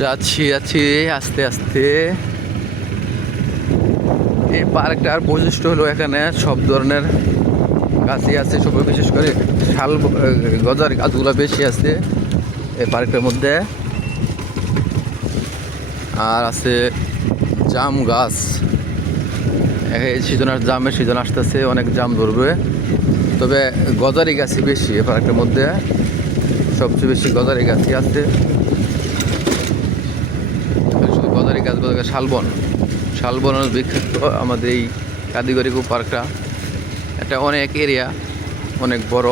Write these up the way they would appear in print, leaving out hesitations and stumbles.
যাচ্ছি যাচ্ছি আস্তে আস্তে। এই পার্কটার বৈশিষ্ট্য হলো এখানে সব ধরনের গাছই আছে, সব বিশেষ করে শাল গজার গাছগুলো বেশি আছে এই পার্কটার মধ্যে। আর আছে জাম গাছ, এই সিজনের জামের সিজন আসতেছে, অনেক জাম ধরবে। তবে গজারি গাছই বেশি এই পার্কটার মধ্যে, সবচেয়ে বেশি গজারি গাছই আছে। শুধু গজারি গাছ বলতে শালবন, শালবনের বিখ্যাত আমাদের এই কাদিগরি পার্কটা। এটা অনেক এরিয়া, অনেক বড়,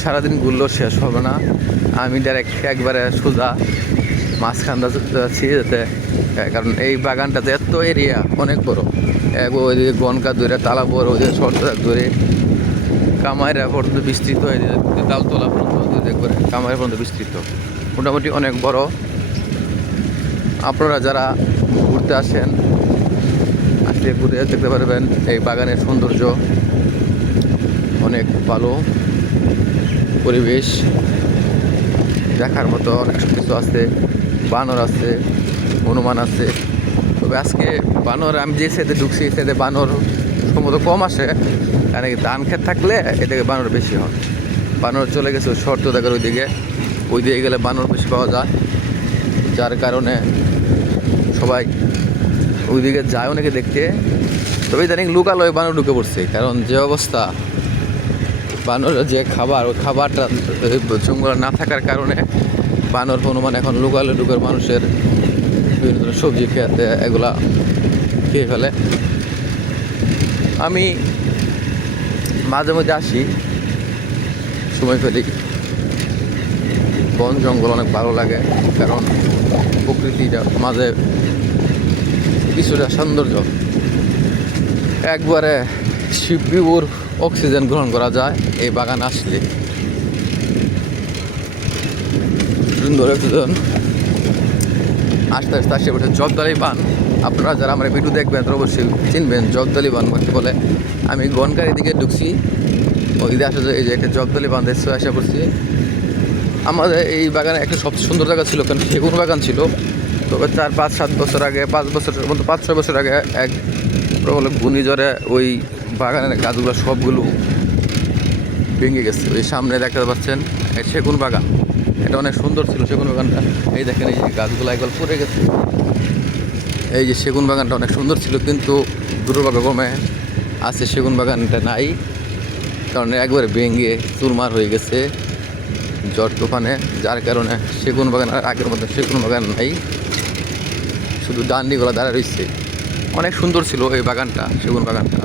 সারাদিন ঘুরলেও শেষ হবে না। আমি ডাইরেক্ট একবারে সোজা মাঝখানটা যাচ্ছি যাতে, কারণ এই বাগানটাতে এত এরিয়া অনেক বড়। ওইদিকে গনকা ধরে তালা বড়, ওইদিকে সরদার ধরে কামাইরা পর্যন্ত বিস্তৃত, এদিকে তালতলা পর্যন্ত একবারে কামাইরা পর্যন্ত বিস্তৃত, মোটামুটি অনেক বড়। আপনারা যারা ঘুরতে আসেন, আসলে ঘুরে দেখতে পারবেন এই বাগানের সৌন্দর্য অনেক ভালো, পরিবেশ দেখার মতো অনেক কিছু আছে। বানর আছে, হনুমান আছে। তবে আজকে বানর, আমি যে সাইডে ঢুকছি এই সাইডে বানর সম্ভবত কম আসে, কারণ ধান ক্ষেত থাকলে এদিকে বানর বেশি হয়। বানর চলে গেছে শর্ত দেখার ওই দিকে গেলে বানর বেশি পাওয়া যায়, যার কারণে সবাই ওইদিকে যায় অনেকে দেখতে। তবে ইদানিং লোকালয়ে বানর ঢুকে পড়ছে, কারণ যে অবস্থা বানরের যে খাবার, ওই খাবারটা জঙ্গল না থাকার কারণে বানর হনুমান এখন লোকালয়ে ঢুকার মানুষের বিভিন্ন ধরনের সবজি খেতে এগুলা খেয়ে ফেলে। আমি মাঝে মধ্যে আসি, সময় পেলেই। বন জঙ্গল অনেক ভালো লাগে, কারণ প্রকৃতিটা মাঝে কিছুটা সৌন্দর্য, একবারে পিওর অক্সিজেন গ্রহণ করা যায় এই বাগান আসলে। সুন্দর অক্সিজেন আস্তে আস্তে আসে বলছে জগদালি বান। আপনারা যারা আমার ভিডিও দেখবেন তারা অবশ্যই চিনবেন জগদালি বান বলতে বলে। আমি গনকার দিকে ঢুকছি, ওই দিকে আসা এই যে একটা জগদালি বান দেখতে আসা করছি। আমাদের এই বাগানে একটা সবচেয়ে সুন্দর জায়গা ছিল, কারণ সেগুন বাগান ছিল। তবে 4-5-7 বছর আগে, 5-6 বছর আগে এক প্রবল ঘূর্ণিঝড়ে ওই বাগানের গাছগুলো সবগুলো ভেঙে গেছে। ওই সামনে দেখতে পাচ্ছেন সেগুন বাগান, এটা অনেক সুন্দর ছিল সেগুন বাগানটা। এই দেখেন এই যে গাছগুলো একবার পড়ে গেছে। এই যে সেগুন বাগানটা অনেক সুন্দর ছিল, কিন্তু দুর্ভাগ্যক্রমে আছে সেগুন বাগানটা নাই, কারণ একবারে ভেঙে চুরমার হয়ে গেছে ঝড় তুফানে, যার কারণে সেগুন বাগান আর আগের মতো সেগুন বাগান নাই, শুধু ডান্ডিগুলো দাঁড়া রয়েছে। অনেক সুন্দর ছিল এই বাগানটা, সেগুন বাগানটা।